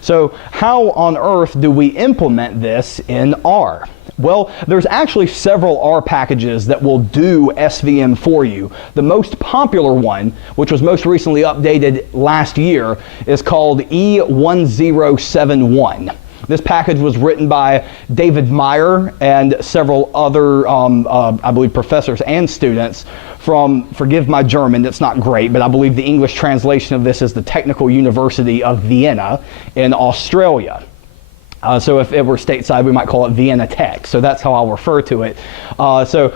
So how on earth do we implement this in R? Well, there's actually several R packages that will do SVM for you. The most popular one, which was most recently updated last year, is called E1071. This package was written by David Meyer and several other, I believe, professors and students from, forgive my German, that's not great, but I believe the English translation of this is the Technical University of Vienna in Australia. So if it were stateside, we might call it Vienna Tech. So that's how I'll refer to it. The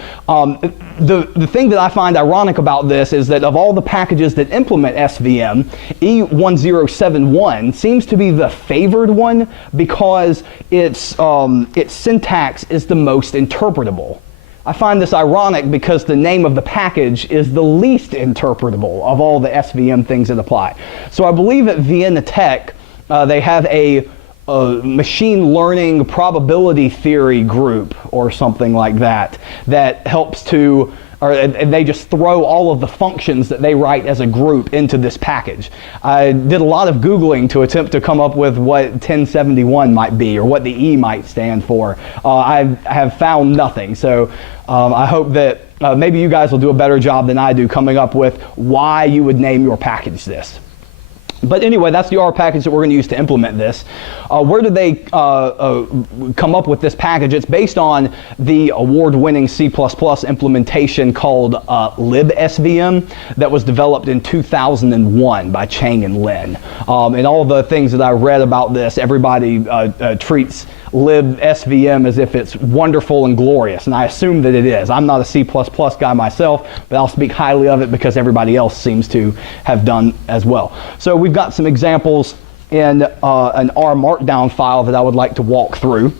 thing that I find ironic about this is that of all the packages that implement SVM, E1071 seems to be the favored one because its syntax is the most interpretable. I find this ironic because the name of the package is the least interpretable of all the SVM things that apply. So I believe at Vienna Tech, they have a machine learning probability theory group or something like that that helps to, and they just throw all of the functions that they write as a group into this package. I did a lot of Googling to attempt to come up with what 1071 might be or what the E might stand for. I have found nothing, so I hope that maybe you guys will do a better job than I do coming up with why you would name your package this. But anyway, that's the R package that we're going to use to implement this. Where did they come up with this package? It's based on the award-winning C++ implementation called libsvm that was developed in 2001 by Chang and Lin. And all the things that I read about this, everybody treats libsvm as if it's wonderful and glorious, and I assume that it is. I'm not a C++ guy myself, but I'll speak highly of it because everybody else seems to have done as well. So we've got some examples in an R Markdown file that I would like to walk through.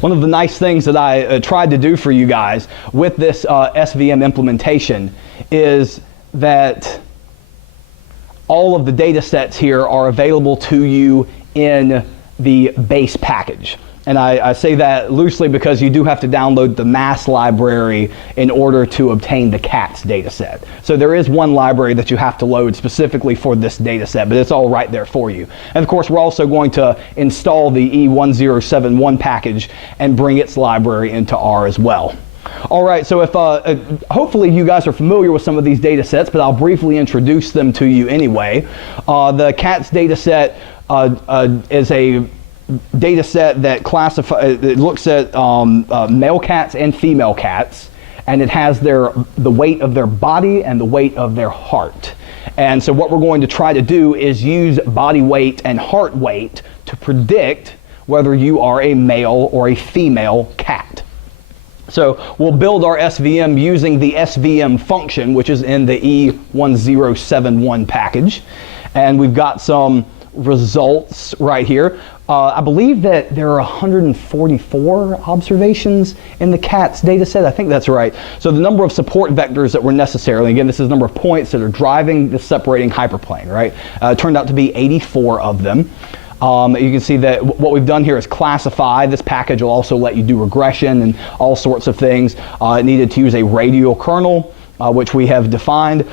One of the nice things that I tried to do for you guys with this SVM implementation is that all of the data sets here are available to you in the base package. And I say that loosely because you do have to download the mass library in order to obtain the CATS data set. So there is one library that you have to load specifically for this data set, but it's all right there for you. And of course, we're also going to install the E1071 package and bring its library into R as well. All right, so if hopefully you guys are familiar with some of these data sets, but I'll briefly introduce them to you anyway. The CATS data set is a data set that it looks at male cats and female cats, and it has the weight of their body and the weight of their heart. And so what we're going to try to do is use body weight and heart weight to predict whether you are a male or a female cat. So we'll build our SVM using the SVM function, which is in the E1071 package. And we've got some results right here. I believe that there are 144 observations in the CATS data set. I think that's right. So the number of support vectors that were necessary, again, this is the number of points that are driving the separating hyperplane, right? Turned out to be 84 of them. You can see that what we've done here is classify. This package will also let you do regression and all sorts of things. It needed to use a radial kernel, which we have defined.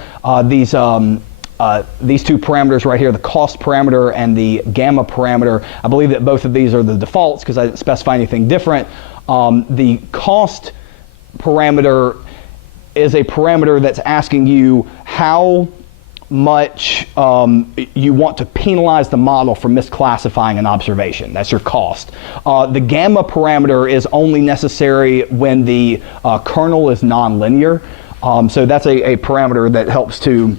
These two parameters right here, the cost parameter and the gamma parameter, I believe that both of these are the defaults because I didn't specify anything different. The cost parameter is a parameter that's asking you how much you want to penalize the model for misclassifying an observation. That's your cost. The gamma parameter is only necessary when the kernel is nonlinear. So that's a parameter that helps to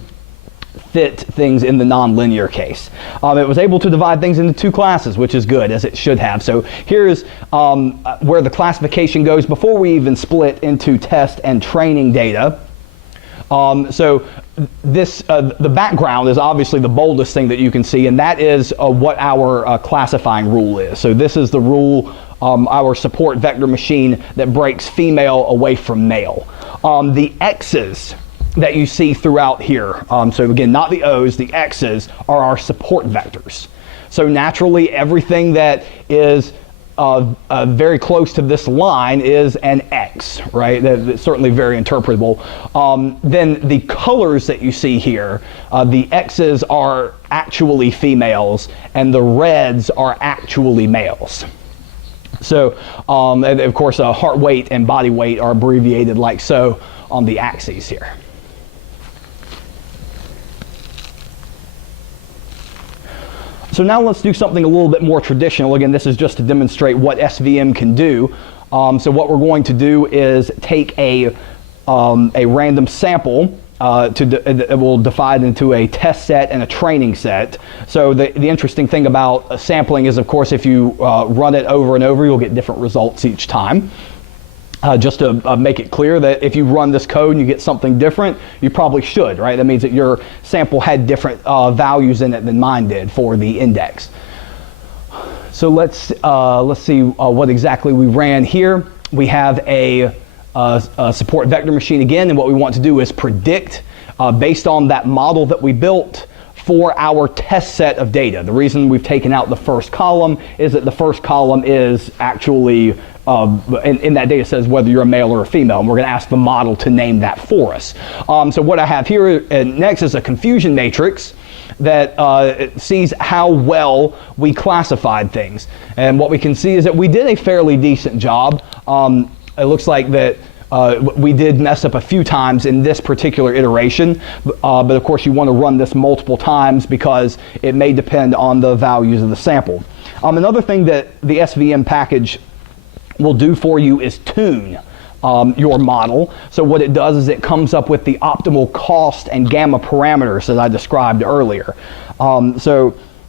fit things in the nonlinear case. It was able to divide things into two classes, which is good, as it should have. So here's where the classification goes before we even split into test and training data. So this, the background is obviously the boldest thing that you can see, and that is what our classifying rule is. So this is the rule, our support vector machine that breaks female away from male. The X's that you see throughout here, so again, not the O's, the X's are our support vectors. So naturally, everything that is very close to this line is an X, right? That's certainly very interpretable. Then the colors that you see here, the X's are actually females and the reds are actually males. So, and of course, heart weight and body weight are abbreviated like so on the axes here. So now let's do something a little bit more traditional. Again, this is just to demonstrate what SVM can do. So what we're going to do is take a random sample. We'll divide into a test set and a training set. So the interesting thing about sampling is, of course, if you run it over and over, you'll get different results each time. Just to make it clear that if you run this code and you get something different, you probably should, right? That means that your sample had different values in it than mine did for the index. So let's see what exactly we ran here. We have a support vector machine again, and what we want to do is predict based on that model that we built for our test set of data. The reason we've taken out the first column is that the first column is actually in that data says whether you're a male or a female, and we're going to ask the model to name that for us. So what I have here next is a confusion matrix that sees how well we classified things. And what we can see is that we did a fairly decent job. It looks like that we did mess up a few times in this particular iteration, but of course you want to run this multiple times because it may depend on the values of the sample. Another thing that the SVM package will do for you is tune your model. So what it does is it comes up with the optimal cost and gamma parameters that I described earlier.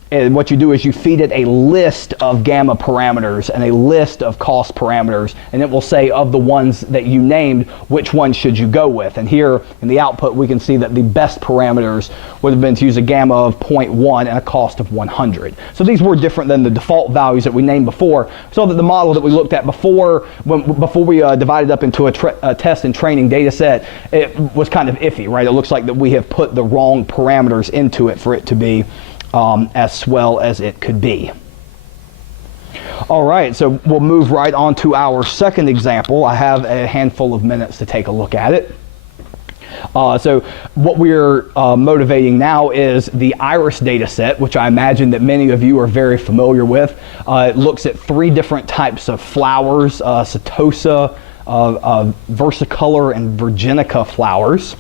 And what you do is you feed it a list of gamma parameters and a list of cost parameters, and it will say of the ones that you named, which one should you go with. And here in the output, we can see that the best parameters would have been to use a gamma of 0.1 and a cost of 100. So these were different than the default values that we named before, so that the model that we looked at before we divided up into a test and training data set, it was kind of iffy, right? It looks like that we have put the wrong parameters into it for it to be as swell as it could be. All right, so we'll move right on to our second example. I have a handful of minutes to take a look at it. So what we're motivating now is the iris data set, which I imagine that many of you are very familiar with. It looks at 3 different types of flowers, Setosa, versicolor, and virginica flowers.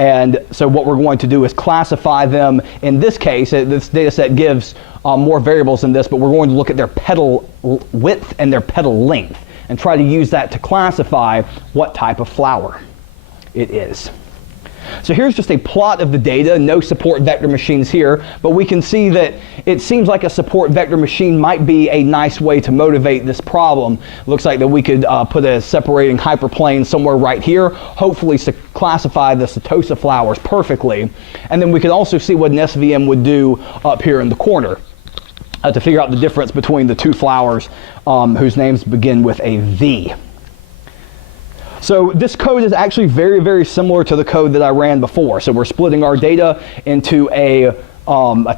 And so what we're going to do is classify them. In this case, this data set gives more variables than this, but we're going to look at their petal width and their petal length and try to use that to classify what type of flower it is. So here's just a plot of the data, no support vector machines here, but we can see that it seems like a support vector machine might be a nice way to motivate this problem. Looks like that we could put a separating hyperplane somewhere right here, hopefully classify the Setosa flowers perfectly, and then we could also see what an SVM would do up here in the corner to figure out the difference between the 2 flowers whose names begin with a V. So this code is actually very, very similar to the code that I ran before. So we're splitting our data into a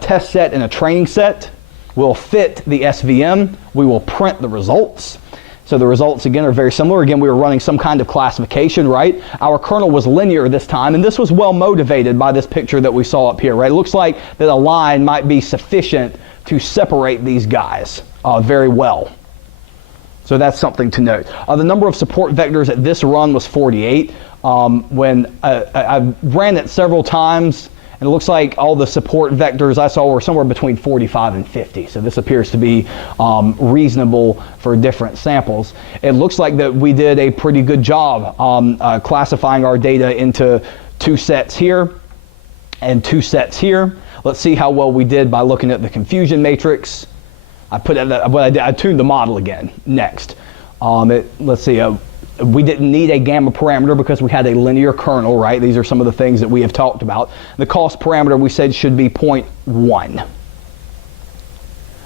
test set and a training set. We'll fit the SVM. We will print the results. So the results, again, are very similar. Again, we were running some kind of classification, right? Our kernel was linear this time, and this was well motivated by this picture that we saw up here, right? It looks like that a line might be sufficient to separate these guys very well. So that's something to note. The number of support vectors at this run was 48. When I ran it several times, and it looks like all the support vectors I saw were somewhere between 45 and 50. So this appears to be reasonable for different samples. It looks like that we did a pretty good job classifying our data into 2 sets here and 2 sets here. Let's see how well we did by looking at the confusion matrix. I tuned the model again next. Let's see, we didn't need a gamma parameter because we had a linear kernel, right? These are some of the things that we have talked about. The cost parameter we said should be 0.1.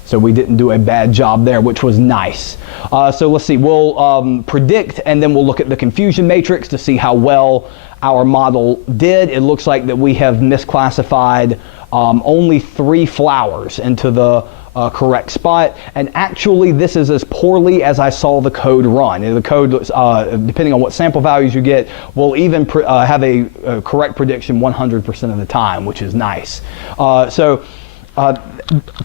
So we didn't do a bad job there, which was nice. So let's see, we'll predict, and then we'll look at the confusion matrix to see how well our model did. It looks like that we have misclassified only 3 flowers into the correct spot, and actually this is as poorly as I saw the code run. And the code, depending on what sample values you get, will even have a correct prediction 100% of the time, which is nice.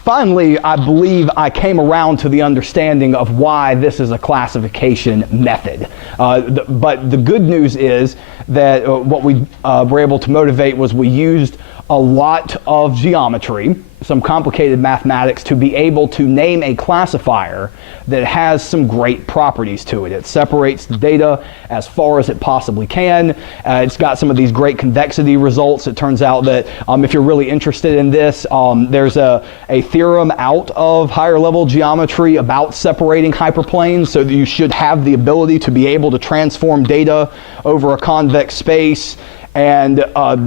Finally, I believe I came around to the understanding of why this is a classification method. But the good news is that what we were able to motivate was we used a lot of geometry, some complicated mathematics, to be able to name a classifier that has some great properties to it. It separates the data as far as it possibly can. It's got some of these great convexity results. It turns out that if you're really interested in this, there's a theorem out of higher level geometry about separating hyperplanes, so that you should have the ability to be able to transform data over a convex space and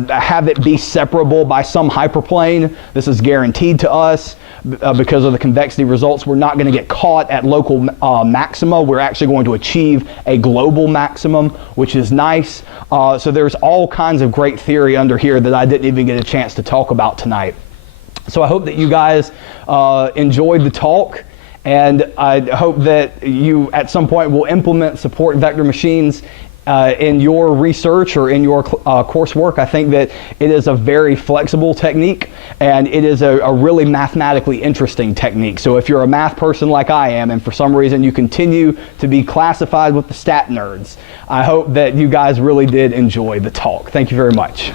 have it be separable by some hyperplane. This is guaranteed to us because of the convexity results. We're not going to get caught at local maxima. We're actually going to achieve a global maximum, which is nice. So there's all kinds of great theory under here that I didn't even get a chance to talk about tonight. So I hope that you guys enjoyed the talk, and I hope that you at some point will implement support vector machines in your research or in your coursework. I think that it is a very flexible technique, and it is a really mathematically interesting technique. So if you're a math person like I am, and for some reason you continue to be classified with the stat nerds, I hope that you guys really did enjoy the talk. Thank you very much.